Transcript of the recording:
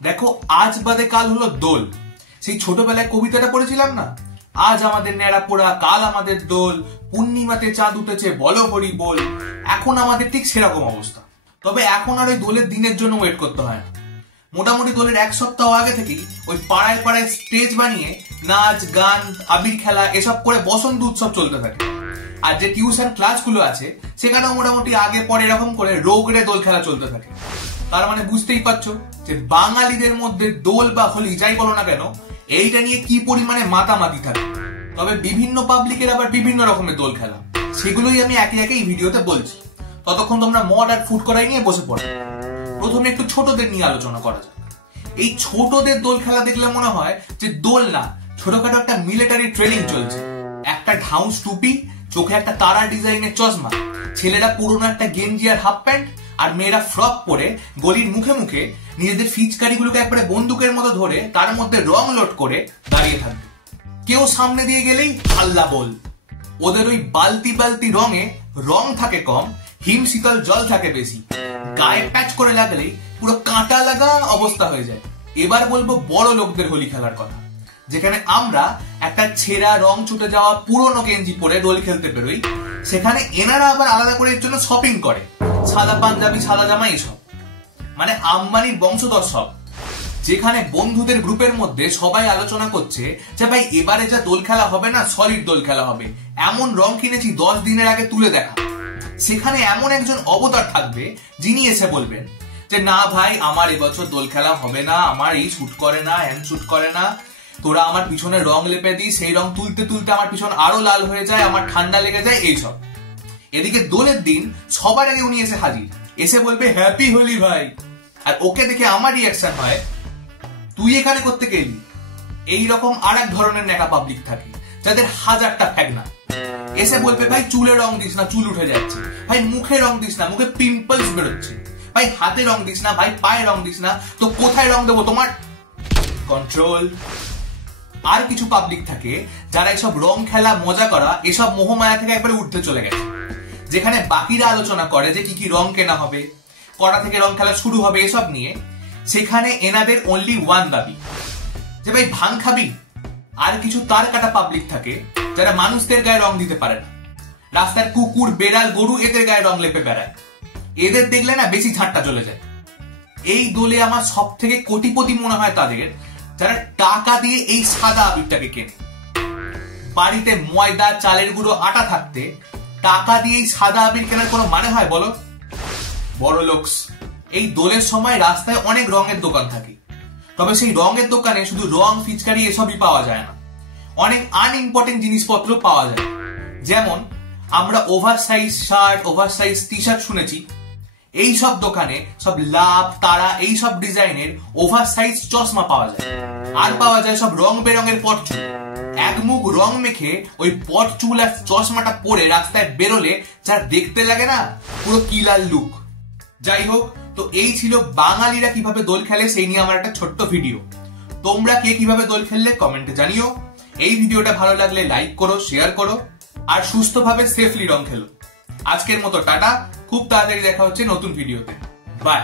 দেখো আজ বাদে কাল হলো দোল। সেই ছোটবেলায় কবিতাটা পড়েছিলাম না, আজ আমাদের ন্যাড়া পোড়া কাল আমাদের দোল, পূর্ণিমাতে চাঁদ উঠেছে বলো হরি বল। এখন আমাদের ঠিক সেরকম অবস্থা। তবে এখন আর ওই দোলের দিনের জন্য ওয়েট করতে হয় না। মোটামুটি দোলের এক সপ্তাহ আগে থেকেই ওই পাড়ায় পাড়ায় স্টেজ বানিয়ে নাচ গান আবির খেলা এসব করে বসন্ত উৎসব চলতে থাকে। আর যে টিউশন ক্লাসগুলো আছে সেখানেও মোটামুটি আগে পরে এরকম করে রোগরে দোল খেলা চলতে থাকে। তার মানে বুঝতেই পারছো যে বাঙালিদের মধ্যে দোল বা হোলি যাই বলো না কেন, এইটা নিয়ে কি পরিমাণে মাতামাতি থাকে। তবে বিভিন্ন পাবলিকের আবার বিভিন্ন রকমের দোল খেলা, সেগুলোই আমি একে একে এই ভিডিওতে বলছি। ততক্ষণ তোমরা মড আর ফুড করাই নিয়ে বসে পড়ো। প্রথমে একটু ছোটদের নিয়ে আলোচনা করা যাক। এই ছোটদের দোল খেলা দেখলে মনে হয় যে দোল না, ছোটখাটো একটা মিলিটারি ট্রেনিং চলছে। একটা ঢাউস টুপি, চোখে একটা তারা ডিজাইনের চশমা, ছেলেরা পুরোনো একটা গেঞ্জি আর হাফ প্যান্ট, আর মেয়েরা ফ্রক পরে গলির মুখে মুখে নিজেদের ফিচকারিগুলোকে একবারে বন্দুকের মতো ধরে তার মধ্যে রং লোড করে দাঁড়িয়ে থাকবে। কেউ সামনে দিয়ে গেলেই হাল্লা বল। ওদের ওই বালতি বালতি রঙে রং থাকে কম, হিম শীতল জল থাকে বেশি। গায়ে প্যাচ করে লাগলেই পুরো কাঁটা লাগা অবস্থা হয়ে যায়। এবার বলবো বড় লোকদের হোলি খেলার কথা, যেখানে আমরা একটা ছেঁড়া রং ছুটে যাওয়া পুরনো গেঞ্জি পরে দোল খেলতে বেরোই। সেখানে এনারা আবার আলাদা করে এর জন্য শপিং করে, সাদা পাঞ্জাবি সাদা জামা এসব। মানে আম্বানির বংশধর সব। যেখানে বন্ধুদের গ্রুপের মধ্যে সবাই আলোচনা করছে যে ভাই এবারে যা দোল খেলা হবে না, সলিড দোল খেলা হবে, এমন রং কিনেছি 10 দিনের আগে তুলে দেখা। সেখানে এমন একজন অবতার থাকবে যিনি এসে বলবেন যে না ভাই আমার এবছর দোল খেলা হবে না, আমার এই শুট করে না, হ্যান শুট করে না, তোরা আমার পিছনে রং লেপে দিস, সেই রং তুলতে তুলতে আমার পিছন আরো লাল হয়ে যায়, আমার ঠান্ডা লেগে যায়, এইসব। এদিকে দোলের দিন সবার আগে উনি এসে হাজির, এসে বলবে হ্যাপি হোলি ভাই। আর ওকে দেখে আমার রিয়াকশন হয় তুই এখানে করতে গেলি। এইরকম আর এক ধরনের নেকা পাবলিক থাকে যাদের হাজারটা ফ্যাগনা। এসে বলবে ভাই চুলে রং দিস না, চুল উঠে যাচ্ছে, ভাই মুখে রং দিস না, মুখে পিম্পলস বেরোচ্ছে, ভাই হাতে রং দিস না, ভাই পায়ে রং দিস না, তো কোথায় রং দেবো তোমার? কন্ট্রোল। আর কিছু পাবলিক থাকে যারা এসব রং খেলা মজা করা এসব মোহমায়া থেকে একবারে উঠতে চলে গেছে। যেখানে বাকিরা আলোচনা করে যে কি কি রং কেনা হবে, কটা থেকে রং খেলা শুরু হবে এসব নিয়ে, সেখানে এনাদের অনলি ওয়ান দাবি যে ভাই ভাং খাবি। আর কিছু তার কাটা পাবলিক থাকে যারা মানুষদের গায়ে রং দিতে পারে না। রাস্তার কুকুর বেড়াল গরু এদের গায়ে রং লেপে বেড়ায়। এদের দেখলে না বেশি ঝাঁটটা চলে যায়। এই দোলে আমার সব থেকে কোটিপতি মনে হয় তাদের যারা টাকা দিয়ে এই সাদা আবিরটাকে কেনে। বাড়িতে ময়দা চালের গুঁড়ো আটা থাকতে টাকা দিয়ে এই সাদা আবির কেনার কোনো মানে হয় বলো? বড় লোকস। এই দোলের সময় রাস্তায় অনেক রঙের দোকান থাকে, তবে সেই রঙের দোকানে শুধু রং ফিচকারি এসবই পাওয়া যায় না, অনেক আনইম্পর্টেন্ট জিনিসপত্র পাওয়া যায়। যেমন আমরা over size shirt, over size T shirt শুনেছি, এই সব দোকানে সব লাভ তারা এই সব ডিজাইনের ওভার সাইজ চশমা পাওয়া যায়। আর পাওয়া যায় সব রং বেরঙের পট চুল। এক মুখ রং মেখে ওই পট চুল আর চশমাটা পরে রাস্তায় বেরোলে যা দেখতে লাগে না, পুরো কিলার লুক। যাই হোক, তো এই ছিল বাঙালিরা কিভাবে দোল খেলে সেই নিয়ে আমার একটা ছোট্ট ভিডিও। তোমরা কে কিভাবে দোল খেললে কমেন্টে জানিও। এই ভিডিওটা ভালো লাগলে লাইক করো, শেয়ার করো, আর সুস্থভাবে সেফলি রং খেলো। আজকের মতো টাটা, খুব তাড়াতাড়ি দেখা হচ্ছে নতুন ভিডিওতে। বাই।